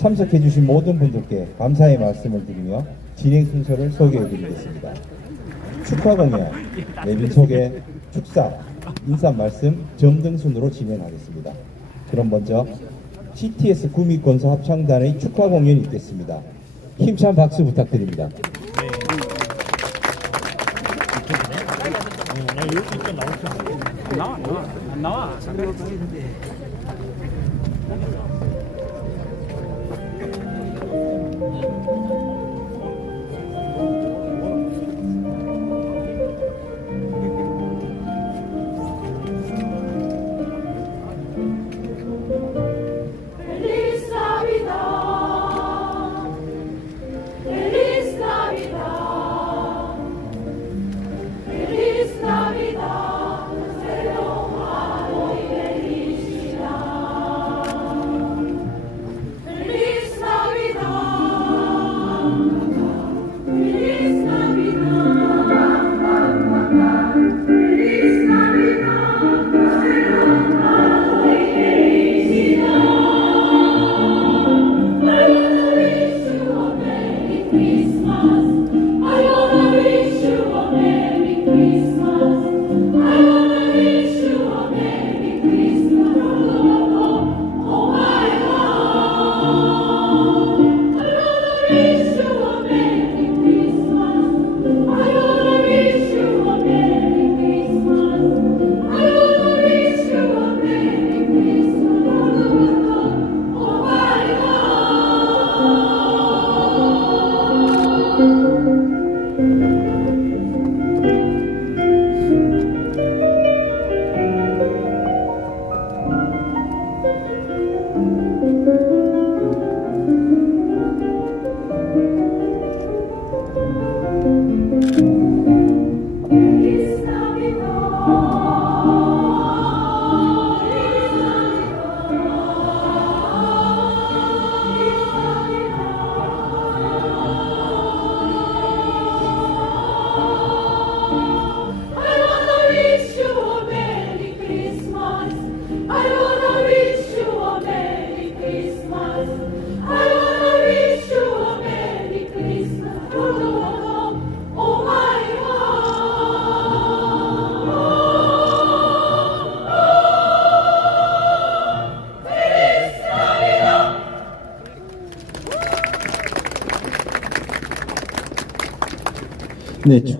참석해주신 모든 분들께 감사의 말씀을 드리며 진행 순서를 소개해드리겠습니다. 축하 공연, 내빈 소개, 축사, 인사 말씀, 점등 순으로 진행하겠습니다. 그럼 먼저 CTS 구미권서 합창단의 축하 공연이 있겠습니다. 힘찬 박수 부탁드립니다. 나와 나와 안 나와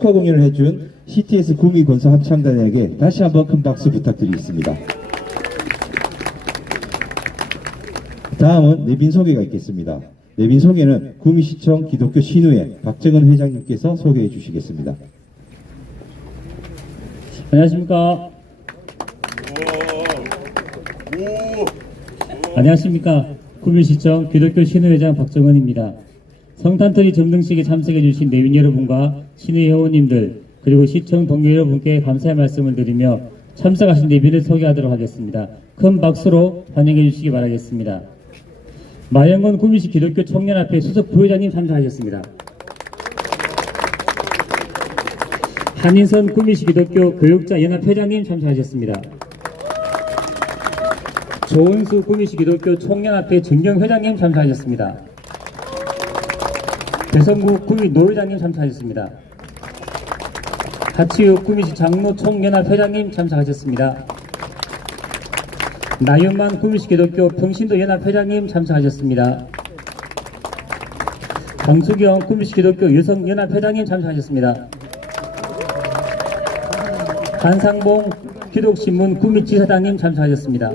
축하 공연을 해준 CTS 구미권서 합창단에게 다시 한번 큰 박수 부탁드리겠습니다. 다음은 내빈 소개가 있겠습니다. 내빈 소개는 구미시청 기독교 신우회 박정은 회장님께서 소개해 주시겠습니다. 안녕하십니까 안녕하십니까 구미시청 기독교 신우회장 박정은입니다 성탄절이 점등식에 참석해 주신 내윈 여러분과 신의 회원님들 그리고 시청 동료 여러분께 감사의 말씀을 드리며 참석하신 내빈을 소개하도록 하겠습니다 큰 박수로 환영해 주시기 바라겠습니다 마영건 구미시 기독교 청년합회 수석 부회장님 참석하셨습니다 한인선 구미시 기독교 교육자 연합 회장님 참석하셨습니다. 조은수 구미시 기독교 총연합회 정경 회장님 참석하셨습니다. 배성구 구미 노회장님 참석하셨습니다. 하치우 구미시 장로 총연합 회장님 참석하셨습니다. 나윤만 구미시 기독교 평신도 연합 회장님 참석하셨습니다. 강수경 구미시 기독교 여성 연합 회장님 참석하셨습니다. 한상봉 기독신문 구미지사장님 참석하셨습니다.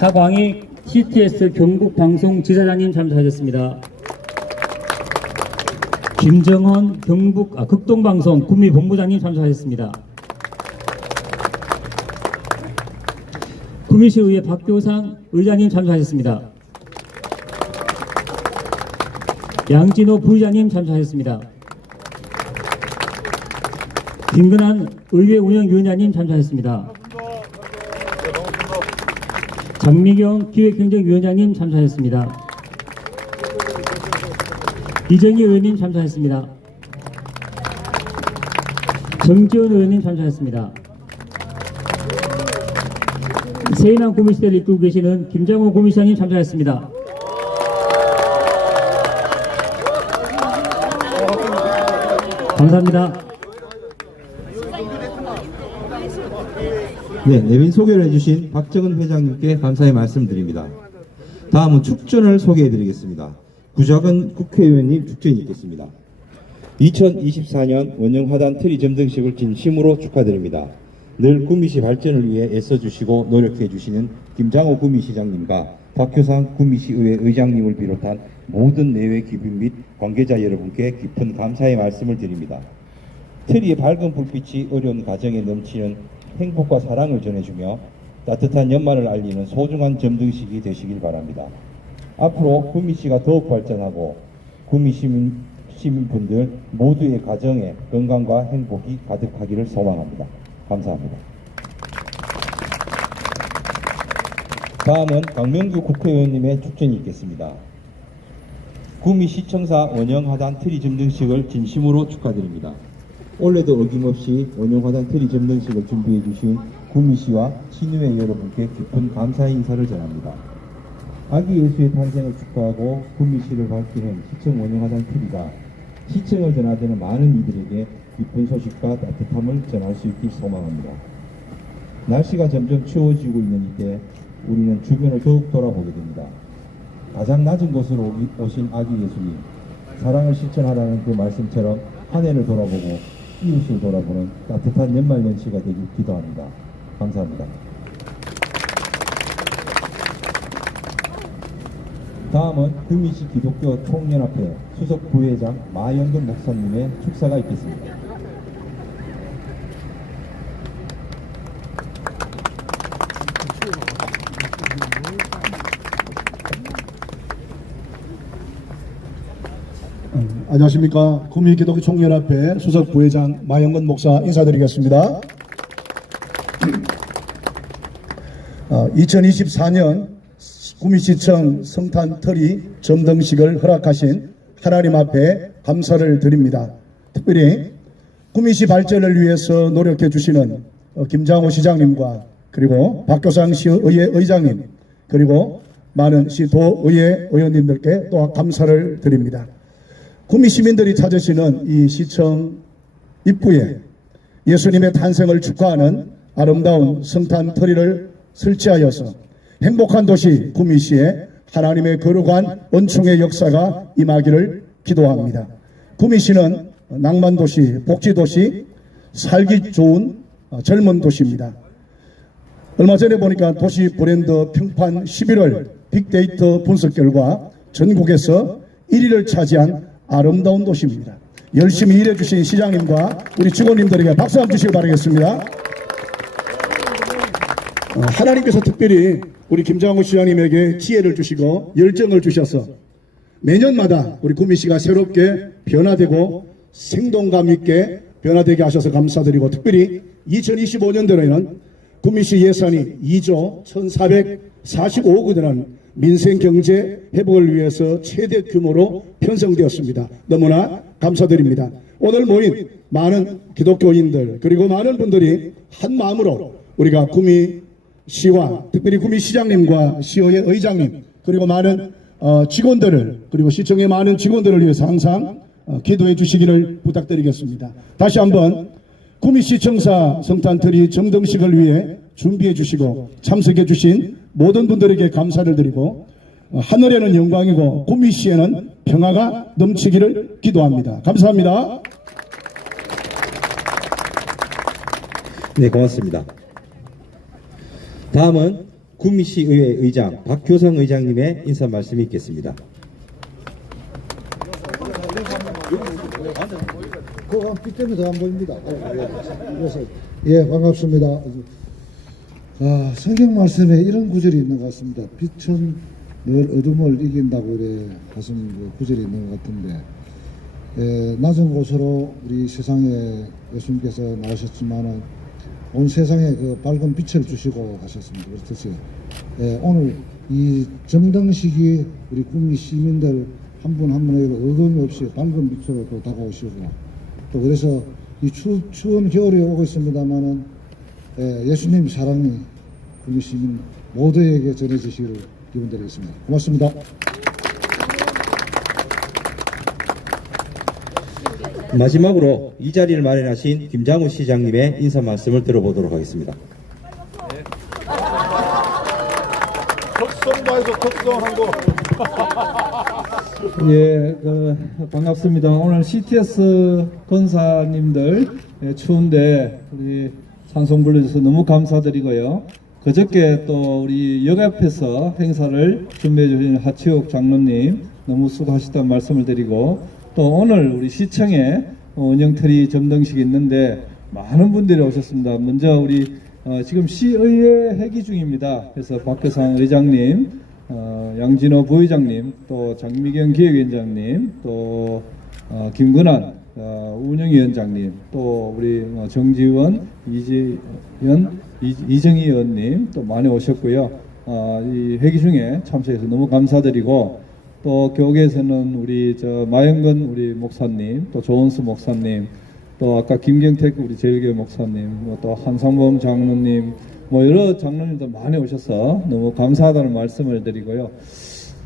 하광희 CTS 경북 방송 지사장님 참석하셨습니다. 김정헌 경북 아, 극동방송 구미 본부장님 참석하셨습니다. 구미시의회 박교상 의장님 참석하셨습니다. 양진호 부의장님 참석하셨습니다. 김근한 의회 운영위원장님 참석하셨습니다. 장미경 기획행정위원장님 참석하셨습니다. 이정희 의원님 참석하셨습니다. 정지원 의원님 참석하셨습니다. 최인환 고미시대를 이끌고 계시는 김장호 고미시장님 참석했습니다. 감사합니다. 네, 내빈 소개를 해주신 박정은 회장님께 감사의 말씀드립니다. 다음은 축전을 소개해드리겠습니다. 구작은 국회의원님 축전이 있겠습니다. 2024년 원영화단 트리 점등식을 진심으로 축하드립니다. 늘 구미시 발전을 위해 애써주시고 노력해주시는 김장호 구미시장님과 박효상 구미시의회 의장님을 비롯한 모든 내외 기빈 및 관계자 여러분께 깊은 감사의 말씀을 드립니다. 트리의 밝은 불빛이 어려운 가정에 넘치는 행복과 사랑을 전해주며 따뜻한 연말을 알리는 소중한 점등식이 되시길 바랍니다. 앞으로 구미시가 더욱 발전하고 구미 시민, 시민분들 모두의 가정에 건강과 행복이 가득하기를 소망합니다. 감사합니다. 다음은 강명규 국회의원님의 축전이 있겠습니다. 구미시청사 원영하단 트리 점등식을 진심으로 축하드립니다. 올해도 어김없이 원영화단 트리 점등식을 준비해 주신 구미시와 신의회 여러분께 깊은 감사의 인사를 전합니다. 아기 예수의 탄생을 축하하고 구미시를 밝히는 시청 원영화단 트리가 시청을 드나드는 많은 이들에게 기쁜 소식과 따뜻함을 전할 수 있길 소망합니다. 날씨가 점점 추워지고 있는 이때 우리는 주변을 더욱 돌아보게 됩니다. 가장 낮은 곳으로 오신 아기 예수님, 사랑을 실천하라는 그 말씀처럼 한 해를 돌아보고 이웃을 돌아보는 따뜻한 연말 연시가 되길 기도합니다. 감사합니다. 다음은 구미시 기독교 총연합회 수석 부회장 마영근 목사님의 축사가 있겠습니다. 안녕하십니까. 구미기독교 총연합회 수석 부회장 마영근 목사 인사드리겠습니다. 어, 2024년 구미시청 성탄터리 점등식을 허락하신 하나님 앞에 감사를 드립니다. 특별히 구미시 발전을 위해서 노력해 주시는 어, 김장호 시장님과 그리고 박교상 시의회 의장님 그리고 많은 시도의회 의원님들께 또 감사를 드립니다. 구미 시민들이 찾으시는 이 시청 입구에 예수님의 탄생을 축하하는 아름다운 성탄 터리를 설치하여서 행복한 도시 구미시에 하나님의 거룩한 은총의 역사가 임하기를 기도합니다. 구미시는 낭만도시, 복지도시, 살기 좋은 어, 젊은 도시입니다. 얼마 전에 보니까 도시 브랜드 평판 11월 빅데이터 분석 결과 전국에서 1위를 차지한 아름다운 도시입니다. 열심히 일해주신 시장님과 우리 직원님들에게 박수 한번 주시기 바라겠습니다. 어, 하나님께서 특별히 우리 김장호 시장님에게 지혜를 주시고 열정을 주셔서 매년마다 우리 구미시가 새롭게 변화되고 생동감 있게 변화되게 하셔서 감사드리고 특별히 2025년도에는 구미시 예산이 2조 1,445억 원이라는 민생 경제 회복을 위해서 최대 규모로 편성되었습니다. 너무나 감사드립니다. 오늘 모인 많은 기독교인들 그리고 많은 분들이 한 마음으로 우리가 구미시와 특별히 구미시장님과 시의회 의장님 그리고 많은 어, 직원들을 그리고 시청의 많은 직원들을 위해서 항상 어, 기도해 주시기를 부탁드리겠습니다. 다시 한번 구미시청사 성탄트리 점등식을 위해 준비해 주시고 참석해 주신 모든 분들에게 감사를 드리고 어, 하늘에는 영광이고 구미시에는 평화가 넘치기를 기도합니다. 감사합니다. 네, 고맙습니다. 다음은 구미시 의회 의장 박효성 의장님의 인사 말씀이 있겠습니다. 그거 빛 때문에 더 안 보입니다. 예 반갑습니다. 아, 성경 말씀에 이런 구절이 있는 것 같습니다. 빛은 늘 어둠을 이긴다고 이래 하신 그 구절이 있는 것 같은데 예, 낮은 곳으로 우리 세상에 예수님께서 나오셨지만은 온 세상에 그 밝은 빛을 주시고 가셨습니다. 그렇듯이 예, 오늘 이 점등식이 우리 국민 시민들 한 분 한 분에게 어둠이 없이 밝은 빛으로 또 다가오시고 또 그래서 이 추, 추운 겨울이 오고 있습니다만은 예, 예수님 사랑이 국민 시민 모두에게 전해주시기를 기원드리겠습니다. 고맙습니다. 마지막으로 이 자리를 마련하신 김장우 시장님의 인사 말씀을 들어보도록 하겠습니다. 특성과에서 특성한 거. 예, 그, 반갑습니다. 오늘 CTS 권사님들 예, 추운데 우리 찬송 불러주셔서 너무 감사드리고요. 그저께 또 우리 역 앞에서 행사를 준비해 주신 하치욱 장로님 너무 수고하셨다는 말씀을 드리고 또 오늘 우리 시청에 어, 은영틀이 점등식이 있는데 많은 분들이 오셨습니다. 먼저 우리 어, 지금 시의회 회기 중입니다. 그래서 박교상 의장님, 어, 양진호 부의장님, 또 장미경 기획위원장님, 또 어, 김근환 어, 운영위원장님, 또 우리 어, 정지원, 이지연, 이, 이정희 의원님 또 많이 오셨고요. 어, 이 회기 중에 참석해서 너무 감사드리고 또 교계에서는 우리 저 마영근 우리 목사님, 또 조은수 목사님, 또 아까 김경택 우리 제일교회 목사님, 뭐또 한상범 장로님, 뭐 여러 장로님도 많이 오셔서 너무 감사하다는 말씀을 드리고요.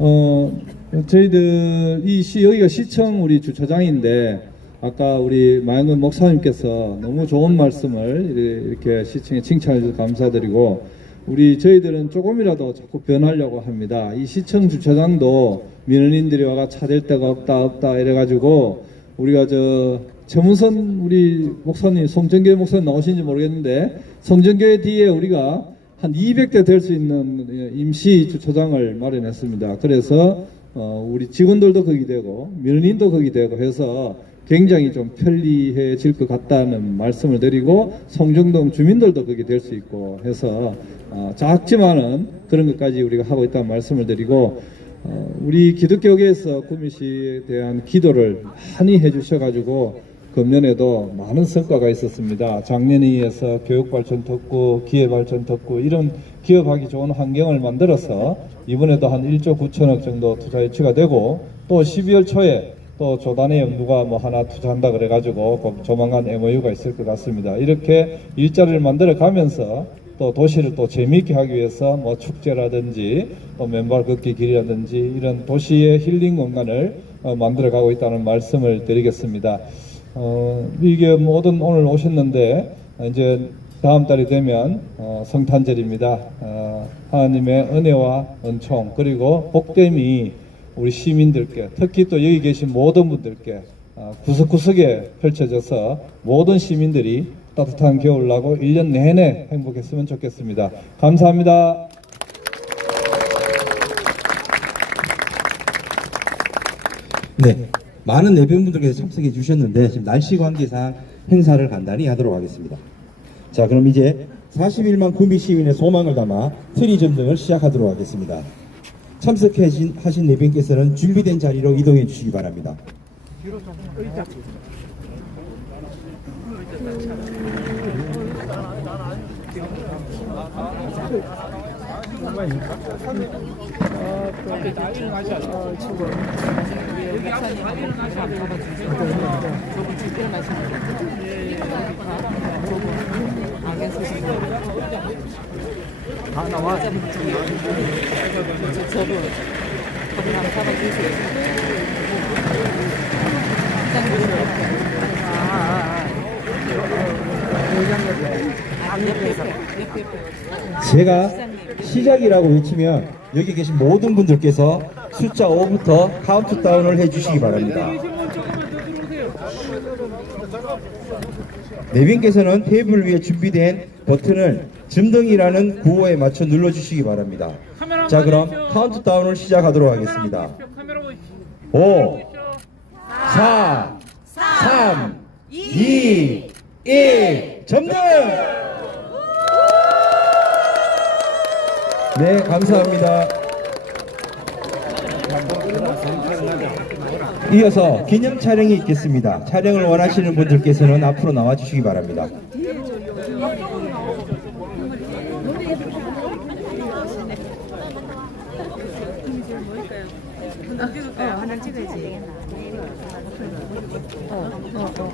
어, 저희들 이 시, 여기가 시청 우리 주차장인데 아까 우리 마영근 목사님께서 너무 좋은 말씀을 이렇게 시청에 칭찬해 주셔서 감사드리고 우리 저희들은 조금이라도 자꾸 변하려고 합니다. 이 시청 주차장도 민원인들이 와가 차 댈 데가 없다 없다 이래가지고 우리가 저 최문선 우리 목사님 송정교회 목사님 나오신지 모르겠는데 송정교회 뒤에 우리가 한 200대 될 수 있는 예, 임시 주차장을 마련했습니다. 그래서 어, 우리 직원들도 거기 되고 민원인도 거기 되고 해서 굉장히 좀 편리해질 것 같다는 말씀을 드리고 송정동 주민들도 거기 될수 있고 해서 어, 작지만은 그런 것까지 우리가 하고 있다는 말씀을 드리고 어, 우리 기독교계에서 구미 씨에 대한 기도를 많이 해주셔가지고 금년에도 많은 성과가 있었습니다. 작년에서 교육발전 특구, 기회발전 특구 이런 기업하기 좋은 환경을 만들어서 이번에도 한 1조 9천억 정도 투자 유치가 되고 또 12월 초에 또 조단에 누가 뭐 하나 투자한다 그래가지고 곧 조만간 MOU가 있을 것 같습니다. 이렇게 일자리를 만들어 가면서 또 도시를 또 재미있게 하기 위해서 뭐 축제라든지 또 맨발 걷기 길이라든지 이런 도시의 힐링 공간을 어, 만들어 가고 있다는 말씀을 드리겠습니다. 어, 이게 모든 오늘 오셨는데 이제 다음 달이 되면 어, 성탄절입니다. 어, 하나님의 은혜와 은총 그리고 복됨이 우리 시민들께 특히 또 여기 계신 모든 분들께 어, 구석구석에 펼쳐져서 모든 시민들이 따뜻한 겨울 나고 1년 내내 행복했으면 좋겠습니다. 감사합니다. 네. 많은 내변분들께서 참석해 주셨는데 지금 날씨 관계상 행사를 간단히 하도록 하겠습니다. 자, 그럼 이제 41만 구미 시민의 소망을 담아 트리 점등을 시작하도록 하겠습니다. 참석하신 하신 내변께서는 준비된 자리로 이동해 주시기 바랍니다. 제가 시작이라고 외치면 여기 계신 모든 분들께서 숫자 5부터 카운트 다운을 해주시기 바랍니다. 내빈께서는 테이블 위에 준비된 버튼을 점등이라는 구호에 맞춰 눌러주시기 바랍니다. 자 그럼 카운트다운을 시작하도록 하겠습니다. 5, 4, 3, 2, 1, 점등! 네, 감사합니다. 이어서 기념 촬영이 있겠습니다. 촬영을 원하시는 분들께서는 앞으로 나와 주시기 바랍니다. 하나 찍어야지. 어, 어, 어.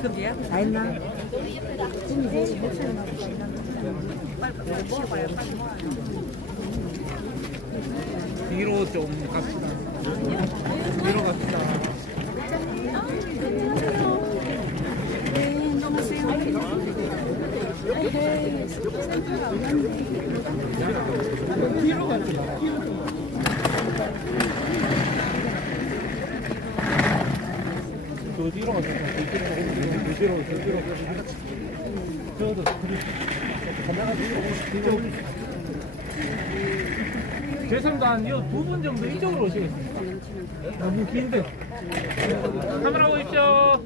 그럼 얘? 다 했나? 뒤로 좀 갑시다. 뒤로 갑시다. 저 뒤로 가세요. 저 뒤로, 저 뒤로, 저 뒤로. 저도 죄송합니다. 한두 분 정도 이쪽으로 오시겠습니다. 너무 긴데. 카메라 보십시오.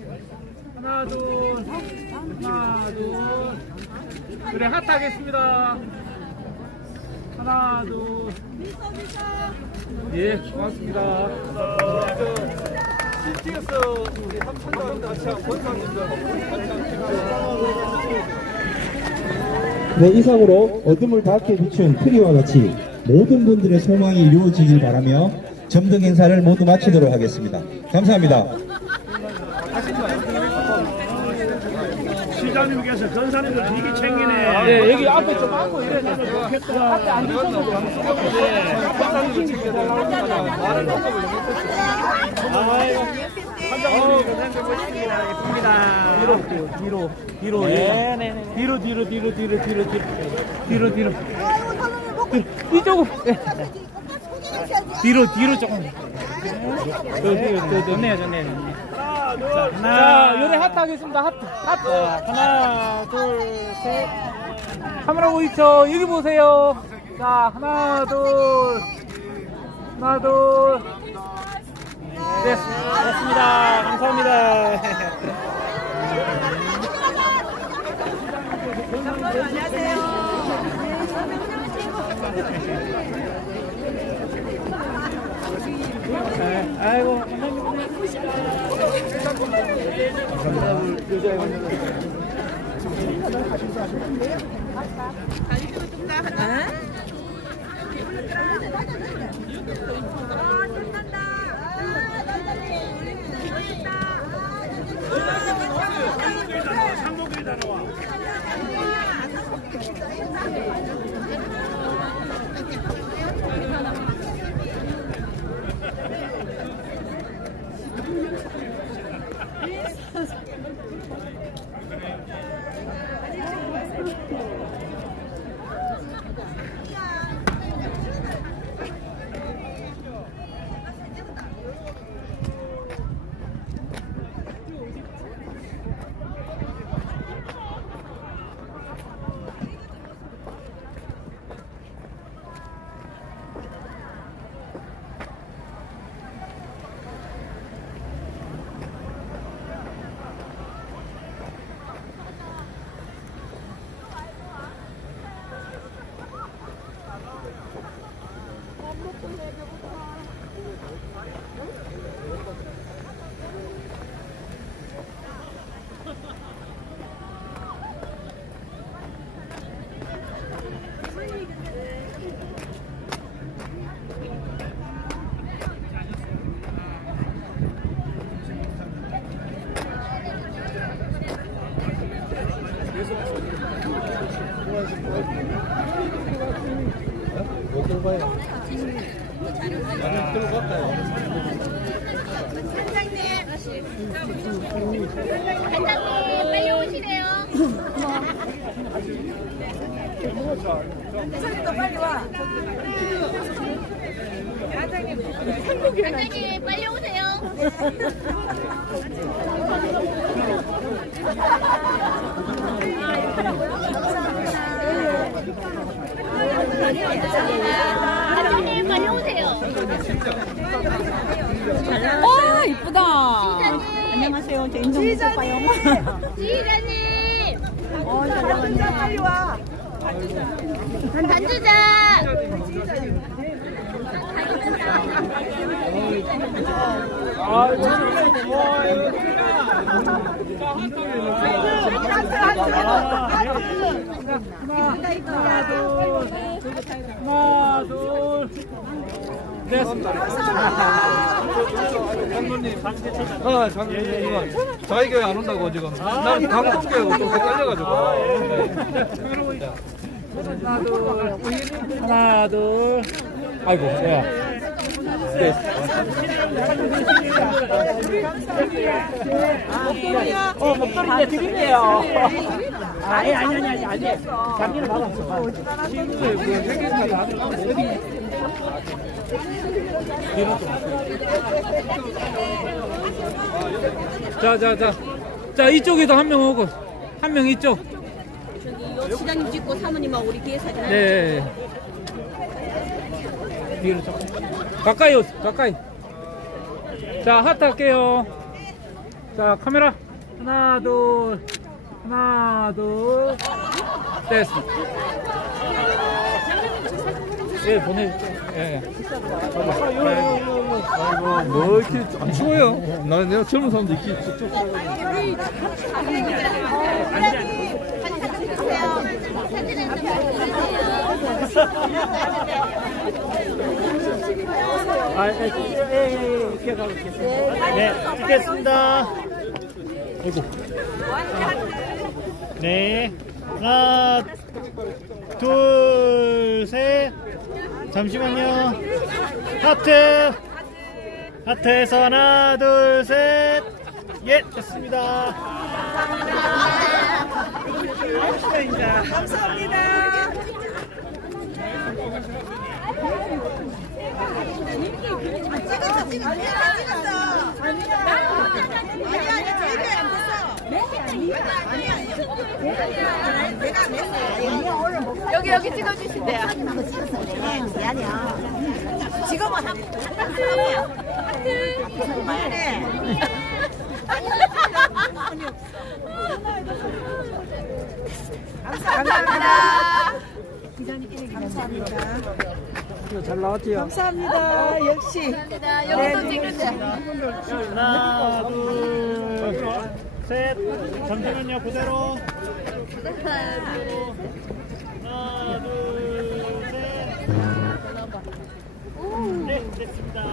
하나, 둘. 하나, 둘. 그래, 하트 하겠습니다. 하나, 둘. 예, 고맙습니다. CTS 우리 합천장 같이 한 권사님들 같이 한 네, 이상으로 어둠을 밝게 비춘 트리와 같이 모든 분들의 소망이 이루어지길 바라며 점등 행사를 모두 마치도록 하겠습니다. 감사합니다. 시장님께서 건사님들 되게 챙기네. 예, 여기 앞에 좀 앉고 이래야 되는데 좋겠다. 앞에 앉으셔도 예, 앞에 앉으시니까 말을 놓고 뒤로, 뒤로, 뒤로, 예. 뒤로, 뒤로, 뒤로, 뒤로, 뒤로, 뒤로, 뒤로, 뒤로. 이쪽으로. 예. 뒤로, 뒤로 조금. 저, 뒤로, 저, 좋네요, 좋네요. 자, 하나, 요래 하트 하겠습니다. 하트, 하트. 하나, 둘, 셋. 카메라 보이죠? 여기 보세요. 자, 하나, 둘. 하나, 둘. 네, 됐습니다. 감사합니다. 네, 아이고, 반장님 빨리. 반장님 빨리 오세요. 반장님 빨리 오세요. 아 이쁘다. 안녕하세요. 저 인동 오빠요. 지휘자님 어, 잘 빨리 와. 반주자. 하나, 둘. 됐습니다. 장로님, 아, 장로님. 저희 교회 안 온다고 지금. 난 강북교회 좀 헷갈려가지고. 하나 둘 하나 둘 아이고 야 네. 어 목도리 이제 드릴게요 아니 아니 아니 아니 아니 장기는 받았어 자자 자 자 이쪽에도 한 명 오고 한 명 이쪽 저기 시장님 찍고 사모님하고 우리 뒤에 사진 네. 뒤로 좀. 가까이 오세요. 가까이. 자, 하트 할게요. 자, 카메라. 하나, 둘. 하나, 둘. 됐습니다. 예, 보내줄게요. 예. 아이고, 뭐 이렇게 안 추워요? 나 내가 젊은 사람도 이렇게 직접 아, 예, 예, 예, 이렇게 가고 있겠습니다. 네, 찍겠습니다. 아이고. 네. 하나, 둘, 셋. 잠시만요. 하트. 하트에서 하나, 둘, 셋. 예, 됐습니다. 여기 여기 찍어주신대요. 지금은 한 하트. 미안해. 감사합니다. 잘 나왔지요? 감사합니다. 역시. 여기도 찍는데. 하나, 둘, 셋. 잠시만요, 그대로. 하나, 둘, 셋. 네, 됐습니다.